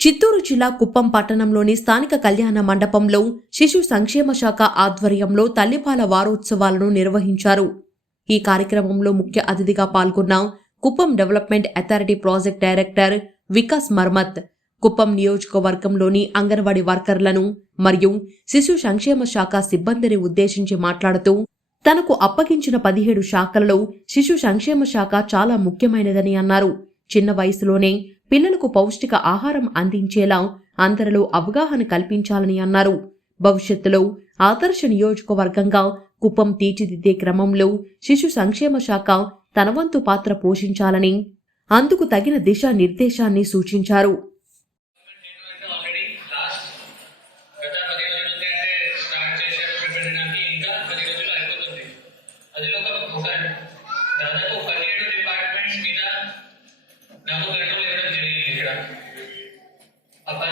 చిత్తూరు జిల్లా కుప్పం పట్టణంలోని స్థానిక కళ్యాణ మండపంలో శిశు సంక్షేమ శాఖ ఆధ్వర్యంలో తల్లిపాల వారోత్సవాలను నిర్వహించారు. ఈ కార్యక్రమంలో ముఖ్య అతిథిగా పాల్గొన్న Kuppam development authority project director Vikas Marmat Kuppam నియోజకవర్గంలోని అంగన్వాడీ వర్కర్లను మరియు శిశు సంక్షేమ శాఖ సిబ్బందిని ఉద్దేశించి మాట్లాడుతూ తనకు అప్పగించిన పదిహేడు శాఖలలో శిశు సంక్షేమ శాఖ చాలా ముఖ్యమైనదని అన్నారు. చిన్న వయసులోనే పిల్లలకు పౌష్టిక ఆహారం అందించేలా అందరిలో అవగాహన కల్పించాలని అన్నారు. భవిష్యత్తులో ఆదర్శ నియోజకవర్గంగా కుప్పం తీర్చిదిద్దే క్రమంలో శిశు సంక్షేమ శాఖ తనవంతు పాత్ర పోషించాలని అందుకు తగిన దిశా నిర్దేశాన్ని సూచించారు. നമുക്ക് കൺട്രോൾ എവിടെ ജോലി കിട്ടുക അപ്പൊ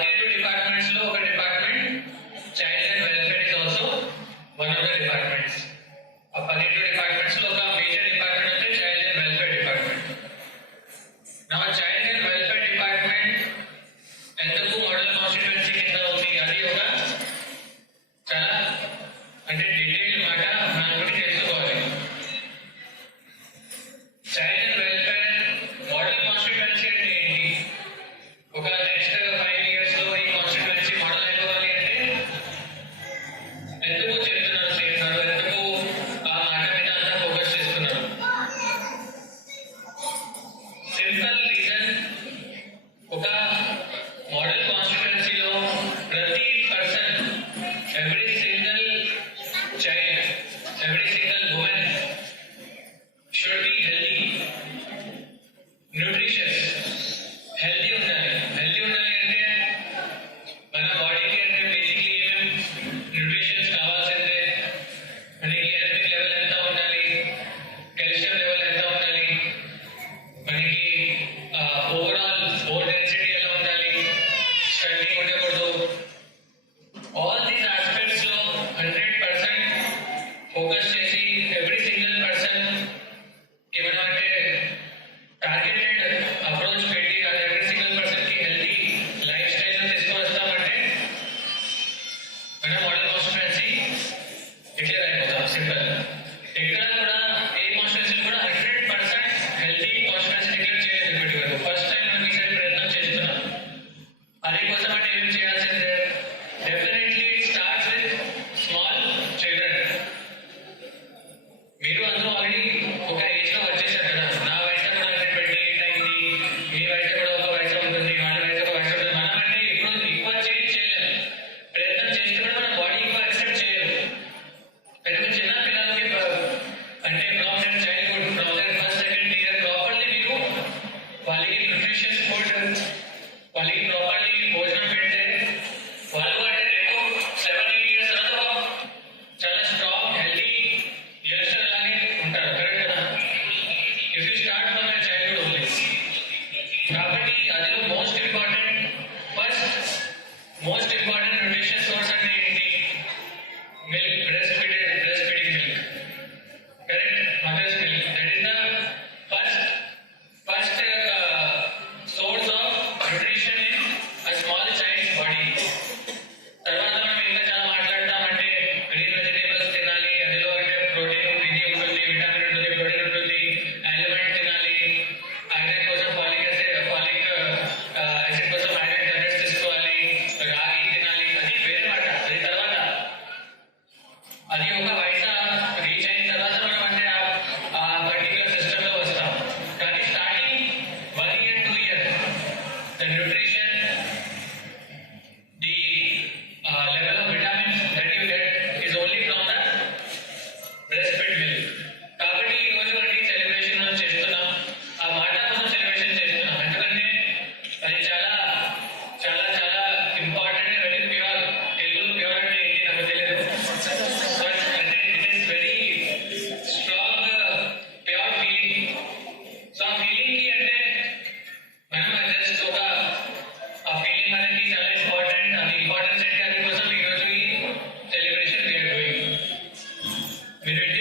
Spirit